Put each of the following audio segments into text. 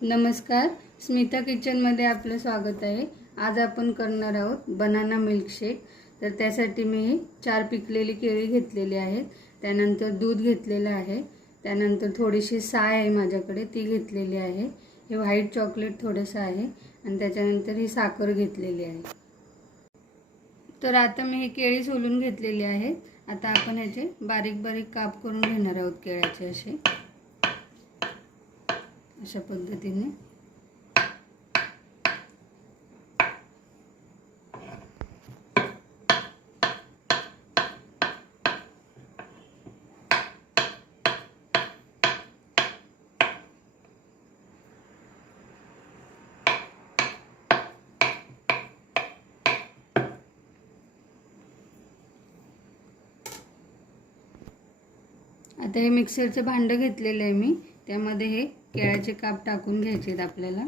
नमस्कार, स्मिता किचनमध्ये आपलं स्वागत आहे। आज आपण करणार आहोत बनाना मिल्कशेक। तर त्यासाठी मी 4 पिकलेली केळी घेतलेली आहेत, त्यानंतर दूध घेतलेलं आहे, त्यानंतर थोडीशी साय आहे माझ्याकडे ती घेतलेली आहे, हे व्हाईट चॉकलेट थोडंसं आहे आणि त्याच्यानंतर ही साखर घेतलेली आहे। तर आता मी ही केळी सोलून घेतलेली आहेत। आता आपण याचे बारीक बारीक काप करून घेणार आहोत केळ्याचे असे अशा पद्धतीने। आता हे मिक्सरचं भांडं घेतलेलं आहे मी, त्यामध्ये हे केळ्याचे काप टाकून घ्यायचे आहेत आपल्याला।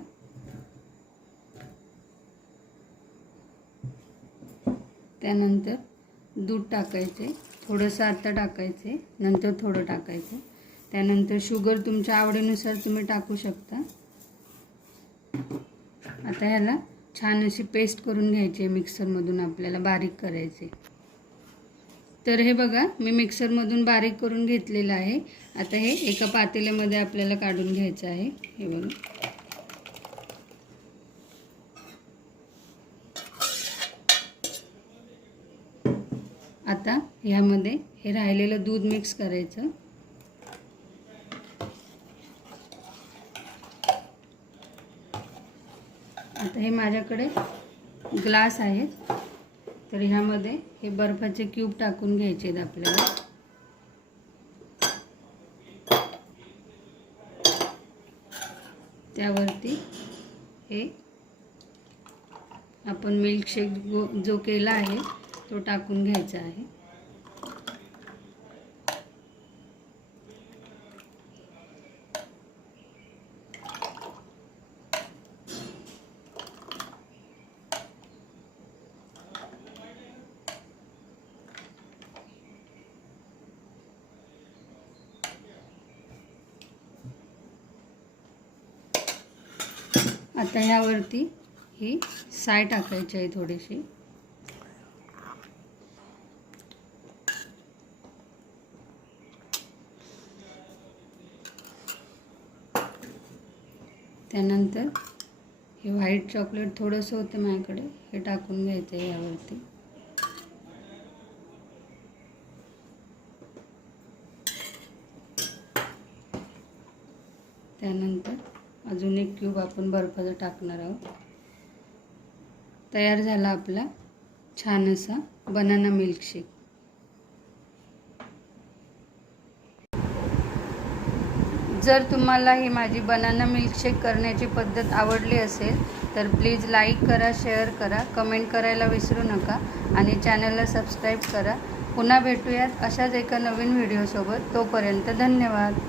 त्यानंतर दूध टाकायचे, थोडंसं आता टाकायचे, नंतर थोडं टाकायचं, त्यानंतर शुगर तुमच्या आवडीनुसार तुम्ही टाकू शकता। आता ह्याला छान अशी पेस्ट करून घ्यायची आहे, मिक्सरमधून आपल्याला बारीक करायचे। तर हे बघा मी मिक्सरमधून बारीक करून घेतलेलं आहे। आता हे एका पातेल्यामध्ये आपल्याला काढून घ्यायचं आहे, हे बघा। आता ह्यामध्ये हे राहिलेलं दूध मिक्स करायचं। आता हे माझ्याकडे ग्लास आहे, तर ह्यामध्ये हे बर्फाचे क्यूब टाकून घ्यायचे आहेत आपल्याला। त्यावरती हे आपण मिल्कशेक जो केला आहे तो टाकून घ्यायचा आहे। आता ह्यावरती ही साय टाकायची आहे थोडीशी। त्यानंतर हे व्हाईट चॉकलेट थोडंसं होतं माझ्याकडे, हे टाकून घ्यायचं आहे यावरती। त्यानंतर अजून एक क्यूब आपण बर्फाचा टाकणार आहोत। तयार झाला आपला छान असा बनाना मिल्कशेक। जर तुम्हाला ही माझी बनाना मिल्कशेक करण्याची पद्धत आवडली असेल तर प्लीज लाईक करा, शेअर करा, कमेंट करायला विसरू नका आणि चॅनलला सबस्क्राईब करा। पुन्हा भेटूयात अशाच एका नवीन व्हिडिओसोबत। तोपर्यंत धन्यवाद।